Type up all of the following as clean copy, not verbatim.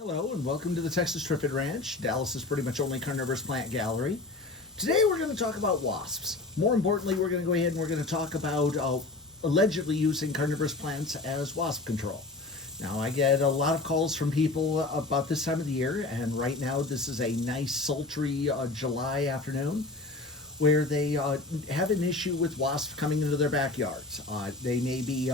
Hello and welcome to the Texas Trifid Ranch, Dallas's pretty much only carnivorous plant gallery. Today we're going to talk about wasps. More importantly, we're going to go ahead and we're going to talk about allegedly using carnivorous plants as wasp control. Now, I get a lot of calls from people about this time of the year, and right now this is a nice sultry July afternoon where they have an issue with wasps coming into their backyards. They may be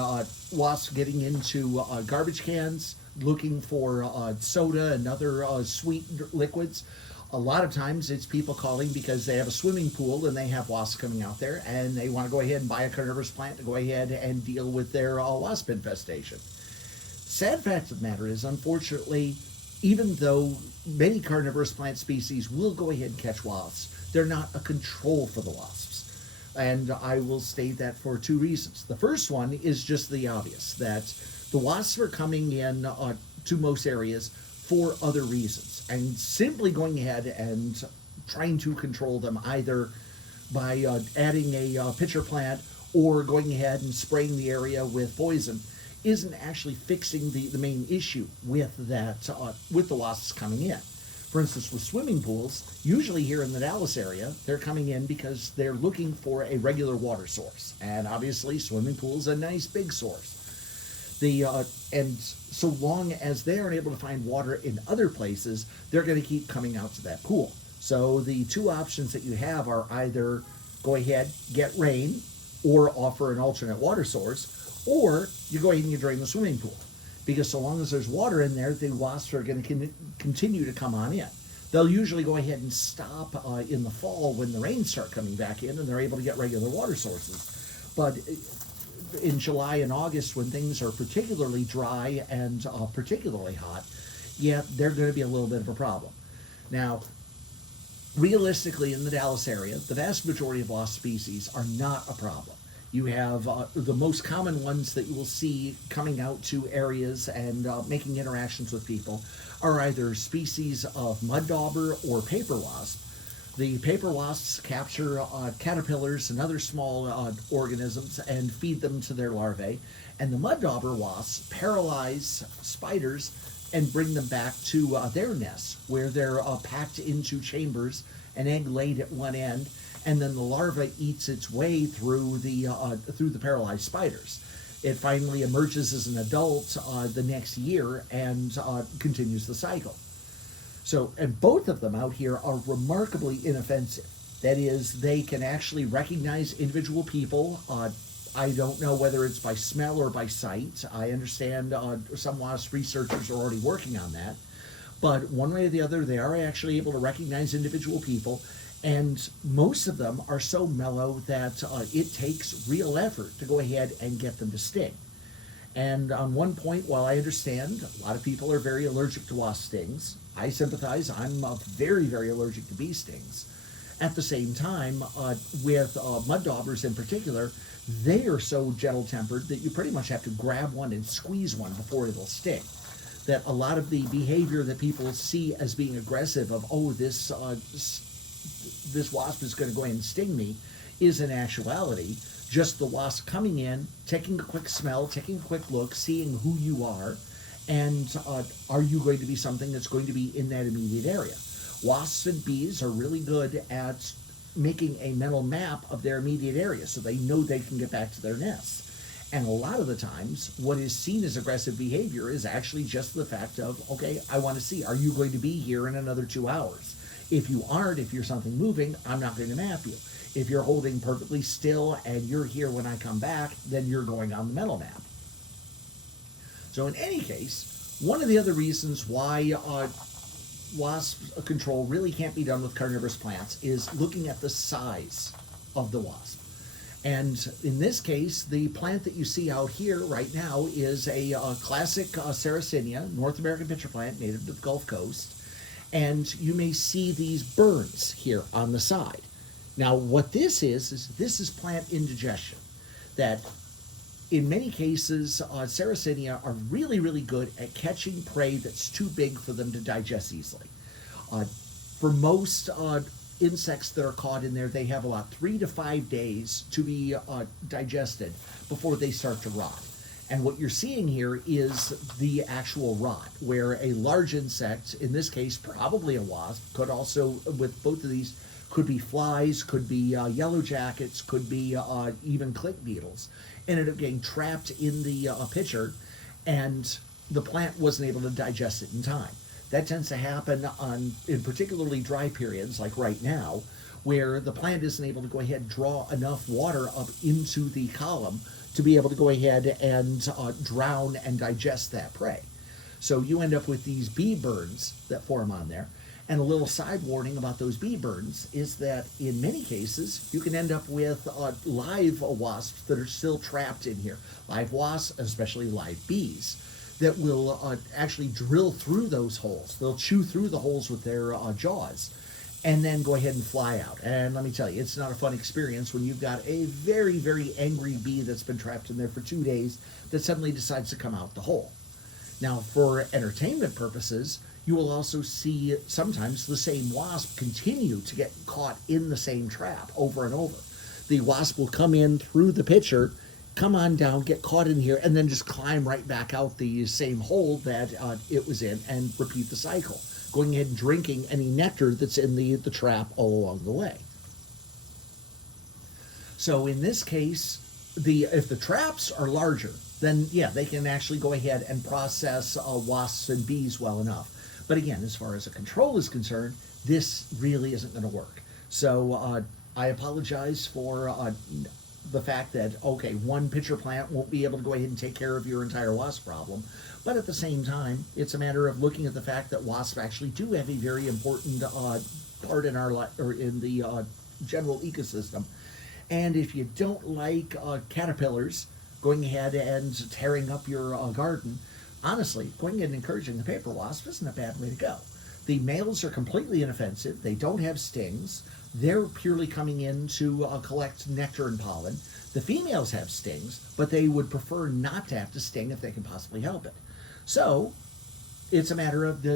wasps getting into garbage cans, looking for soda and other sweet liquids. A lot of times it's people calling because they have a swimming pool and they have wasps coming out there and they want to go ahead and buy a carnivorous plant to go ahead and deal with their wasp infestation. Sad fact of the matter is, unfortunately, even though many carnivorous plant species will go ahead and catch wasps, they're not a control for the wasps. And I will state that for two reasons. The first one is just the obvious, that the wasps are coming in to most areas for other reasons. And simply going ahead and trying to control them either by adding a pitcher plant or going ahead and spraying the area with poison isn't actually fixing the main issue with that with the wasps coming in. For instance, with swimming pools, usually here in the Dallas area, they're coming in because they're looking for a regular water source, and obviously, swimming pools a nice big source. And so long as they aren't able to find water in other places, they're going to keep coming out to that pool. So the two options that you have are either go ahead, get rain, or offer an alternate water source, or you go ahead and you drain the swimming pool. Because so long as there's water in there, the wasps are going to continue to come on in. They'll usually go ahead and stop in the fall when the rains start coming back in and they're able to get regular water sources. But in July and August, when things are particularly dry and particularly hot, yeah, they're going to be a little bit of a problem. Now, realistically, in the Dallas area, the vast majority of wasp species are not a problem. You have the most common ones that you will see coming out to areas and making interactions with people are either species of mud dauber or paper wasp. The paper wasps capture caterpillars and other small organisms and feed them to their larvae, and the mud dauber wasps paralyze spiders and bring them back to their nests, where they're packed into chambers, an egg laid at one end, and then the larva eats its way through the paralyzed spiders. It finally emerges as an adult the next year and continues the cycle. So, and both of them out here are remarkably inoffensive. That is, they can actually recognize individual people. I don't know whether it's by smell or by sight. I understand some wasp researchers are already working on that. But one way or the other, they are actually able to recognize individual people. And most of them are so mellow that it takes real effort to go ahead and get them to sting. And on one point, while I understand a lot of people are very allergic to wasp stings, I sympathize. I'm very, very allergic to bee stings. At the same time, with mud daubers in particular, they are so gentle-tempered that you pretty much have to grab one and squeeze one before it'll sting. That a lot of the behavior that people see as being aggressive of, oh, this wasp is going to go ahead and sting me, is in actuality just the wasp coming in, taking a quick smell, taking a quick look, seeing who you are, and are you going to be something that's going to be in that immediate area. Wasps and bees are really good at making a mental map of their immediate area so they know they can get back to their nests. And a lot of the times, what is seen as aggressive behavior is actually just the fact of, okay, I want to see, are you going to be here in another 2 hours? If you aren't, if you're something moving, I'm not going to map you. If you're holding perfectly still and you're here when I come back, then you're going on the mental map. So in any case, one of the other reasons why wasp control really can't be done with carnivorous plants is looking at the size of the wasp. And in this case, the plant that you see out here right now is a classic Sarracenia, North American pitcher plant native to the Gulf Coast. And you may see these burns here on the side. Now, what this is plant indigestion. That in many cases, Sarracenia are really, really good at catching prey that's too big for them to digest easily. For most insects that are caught in there, they have about 3 to 5 days to be digested before they start to rot. And what you're seeing here is the actual rot, where a large insect, in this case probably a wasp, could also, with both of these, could be flies, could be yellow jackets, could be even click beetles, ended up getting trapped in the pitcher, and the plant wasn't able to digest it in time. That tends to happen in particularly dry periods, like right now, where the plant isn't able to go ahead and draw enough water up into the column to be able to go ahead and drown and digest that prey. So you end up with these bee burns that form on there. And a little side warning about those bee burns is that in many cases, you can end up with live wasps that are still trapped in here. Live wasps, especially live bees, that will actually drill through those holes. They'll chew through the holes with their jaws and then go ahead and fly out. And let me tell you, it's not a fun experience when you've got a very, very angry bee that's been trapped in there for 2 days that suddenly decides to come out the hole. Now, for entertainment purposes, you will also see sometimes the same wasp continue to get caught in the same trap over and over. The wasp will come in through the pitcher, come on down, get caught in here, and then just climb right back out the same hole that it was in and repeat the cycle, going ahead and drinking any nectar that's in the trap all along the way. So in this case, if the traps are larger, then yeah, they can actually go ahead and process wasps and bees well enough. But again, as far as a control is concerned, this really isn't going to work. So I apologize for the fact that, okay, one pitcher plant won't be able to go ahead and take care of your entire wasp problem. But at the same time, it's a matter of looking at the fact that wasps actually do have a very important part in our or in the general ecosystem. And if you don't like caterpillars going ahead and tearing up your garden, honestly, going ahead and encouraging the paper wasp isn't a bad way to go. The males are completely inoffensive. They don't have stings. They're purely coming in to collect nectar and pollen. The females have stings, but they would prefer not to have to sting if they can possibly help it. So it's a matter of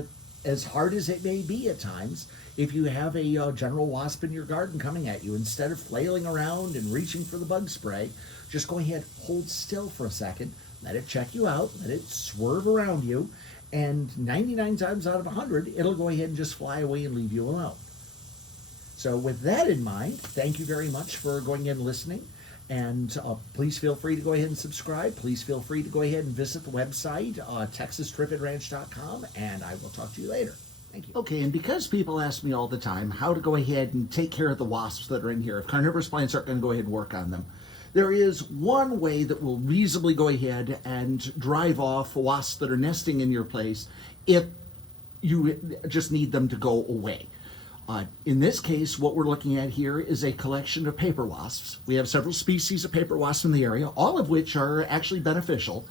as hard as it may be at times, if you have a general wasp in your garden coming at you, instead of flailing around and reaching for the bug spray, just go ahead, hold still for a second, let it check you out, let it swerve around you, and 99 times out of 100, it'll go ahead and just fly away and leave you alone. So with that in mind, thank you very much for going in and listening. And please feel free to go ahead and subscribe. Please feel free to go ahead and visit the website, TexasTrifidRanch.com, and I will talk to you later. Thank you. Okay, and because people ask me all the time how to go ahead and take care of the wasps that are in here, if carnivorous plants aren't going to go ahead and work on them, there is one way that will reasonably go ahead and drive off wasps that are nesting in your place if you just need them to go away. In this case, what we're looking at here is a collection of paper wasps. We have several species of paper wasps in the area, all of which are actually beneficial.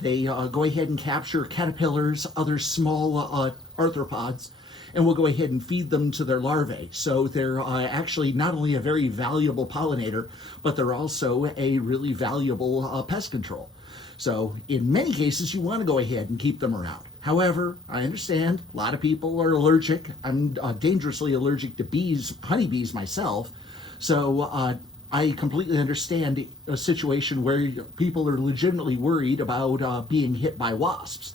They go ahead and capture caterpillars, other small arthropods, and we'll go ahead and feed them to their larvae. So they're actually not only a very valuable pollinator, but they're also a really valuable pest control. So in many cases, you want to go ahead and keep them around. However, I understand a lot of people are allergic. I'm dangerously allergic to bees, honeybees myself. So I completely understand a situation where people are legitimately worried about being hit by wasps.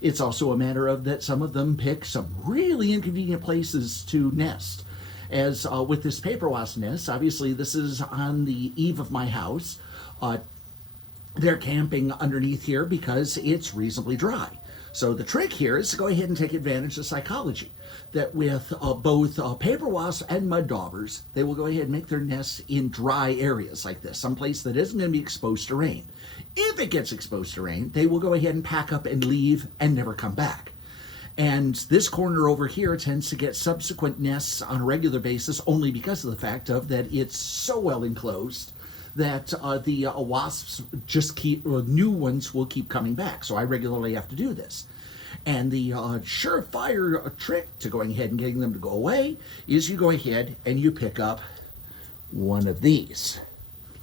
It's also a matter of that some of them pick some really inconvenient places to nest. As with this paper wasp nest, obviously this is on the eve of my house. They're camping underneath here because it's reasonably dry. So the trick here is to go ahead and take advantage of psychology. That with both paper wasps and mud daubers, they will go ahead and make their nests in dry areas like this, someplace that isn't going to be exposed to rain. If it gets exposed to rain, they will go ahead and pack up and leave and never come back. And this corner over here tends to get subsequent nests on a regular basis only because of the fact of that it's so well enclosed that the wasps just keep, or new ones will keep coming back. So I regularly have to do this. And the surefire trick to going ahead and getting them to go away is you go ahead and you pick up one of these.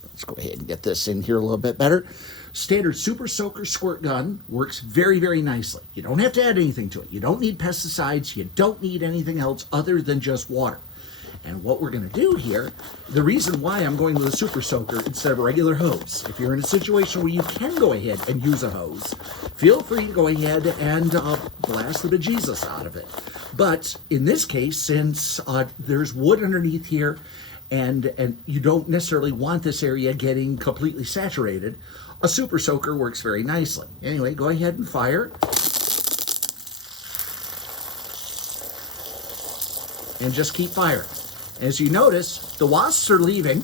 Let's go ahead and get this in here a little bit better. Standard Super Soaker Squirt Gun works very, very nicely. You don't have to add anything to it. You don't need pesticides. You don't need anything else other than just water. And what we're going to do here, the reason why I'm going with a super soaker instead of a regular hose, if you're in a situation where you can go ahead and use a hose, feel free to go ahead and blast the bejesus out of it. But in this case, since there's wood underneath here, and you don't necessarily want this area getting completely saturated, a super soaker works very nicely. Anyway, go ahead and fire. And just keep firing. As you notice, the wasps are leaving,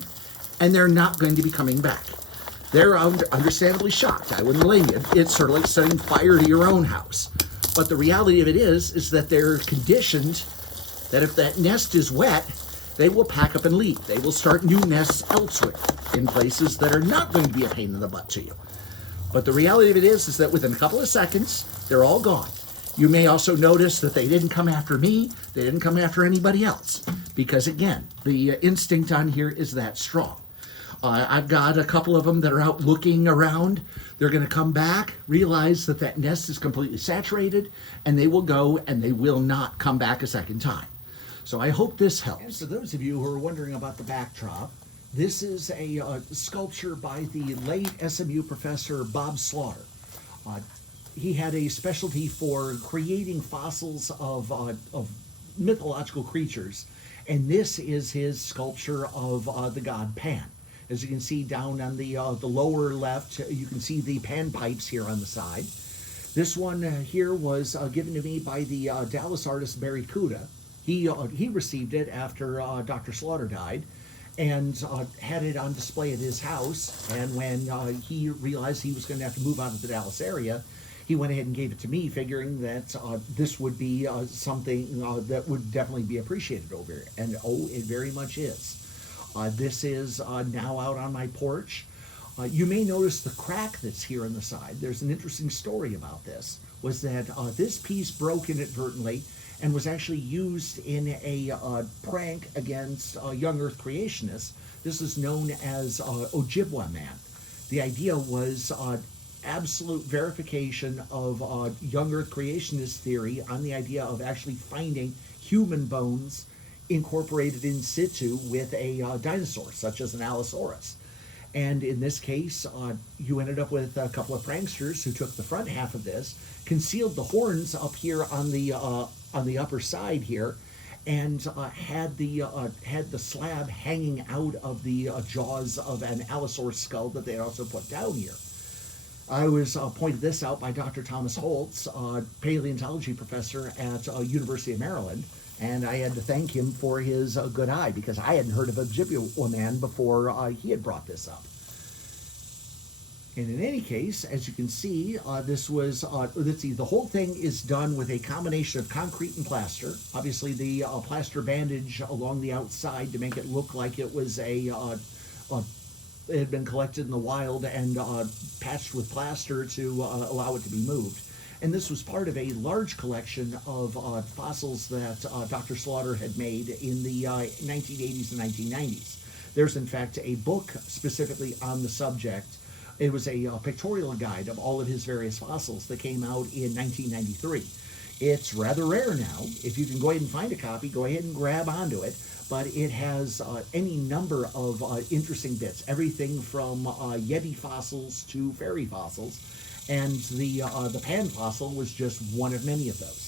and they're not going to be coming back. They're understandably shocked. I wouldn't blame you. It's sort of like setting fire to your own house. But the reality of it is that they're conditioned that if that nest is wet, they will pack up and leave. They will start new nests elsewhere in places that are not going to be a pain in the butt to you. But the reality of it is that within a couple of seconds, they're all gone. You may also notice that they didn't come after me, they didn't come after anybody else, because again, the instinct on here is that strong. I've got a couple of them that are out looking around. They're going to come back, realize that that nest is completely saturated, and they will go and they will not come back a second time. So I hope this helps. And for those of you who are wondering about the backdrop, this is a sculpture by the late SMU professor Bob Slaughter. He had a specialty for creating fossils of mythological creatures, and this is his sculpture of the god Pan. As you can see down on the lower left, you can see the pan pipes here on the side. This one here was given to me by the Dallas artist Barry Kuda. He received it after Dr. Slaughter died, and had it on display at his house. And when he realized he was going to have to move out of the Dallas area, he went ahead and gave it to me, figuring that this would be something that would definitely be appreciated over here. And oh, it very much is. This is now out on my porch. You may notice the crack that's here on the side. There's an interesting story about this, was that this piece broke inadvertently and was actually used in a prank against young Earth creationists. This is known as Ojibwa Man. The idea was absolute verification of young Earth creationist theory on the idea of actually finding human bones incorporated in situ with a dinosaur, such as an Allosaurus. And in this case, you ended up with a couple of pranksters who took the front half of this, concealed the horns up here on the upper side here, and had the slab hanging out of the jaws of an Allosaurus skull that they had also put down here. I was pointed this out by Dr. Thomas Holtz, paleontology professor at University of Maryland, and I had to thank him for his good eye, because I hadn't heard of Ojibwa Man before he had brought this up. And in any case, as you can see, this was, let's see, the whole thing is done with a combination of concrete and plaster. Obviously, the plaster bandage along the outside to make it look like it was it had been collected in the wild and patched with plaster to allow it to be moved. And this was part of a large collection of fossils that Dr. Slaughter had made in the 1980s and 1990s. There's, in fact, a book specifically on the subject. It was a pictorial guide of all of his various fossils that came out in 1993. It's rather rare now. If you can go ahead and find a copy, go ahead and grab onto it. But it has any number of interesting bits, everything from Yeti fossils to fairy fossils, and the Pan fossil was just one of many of those.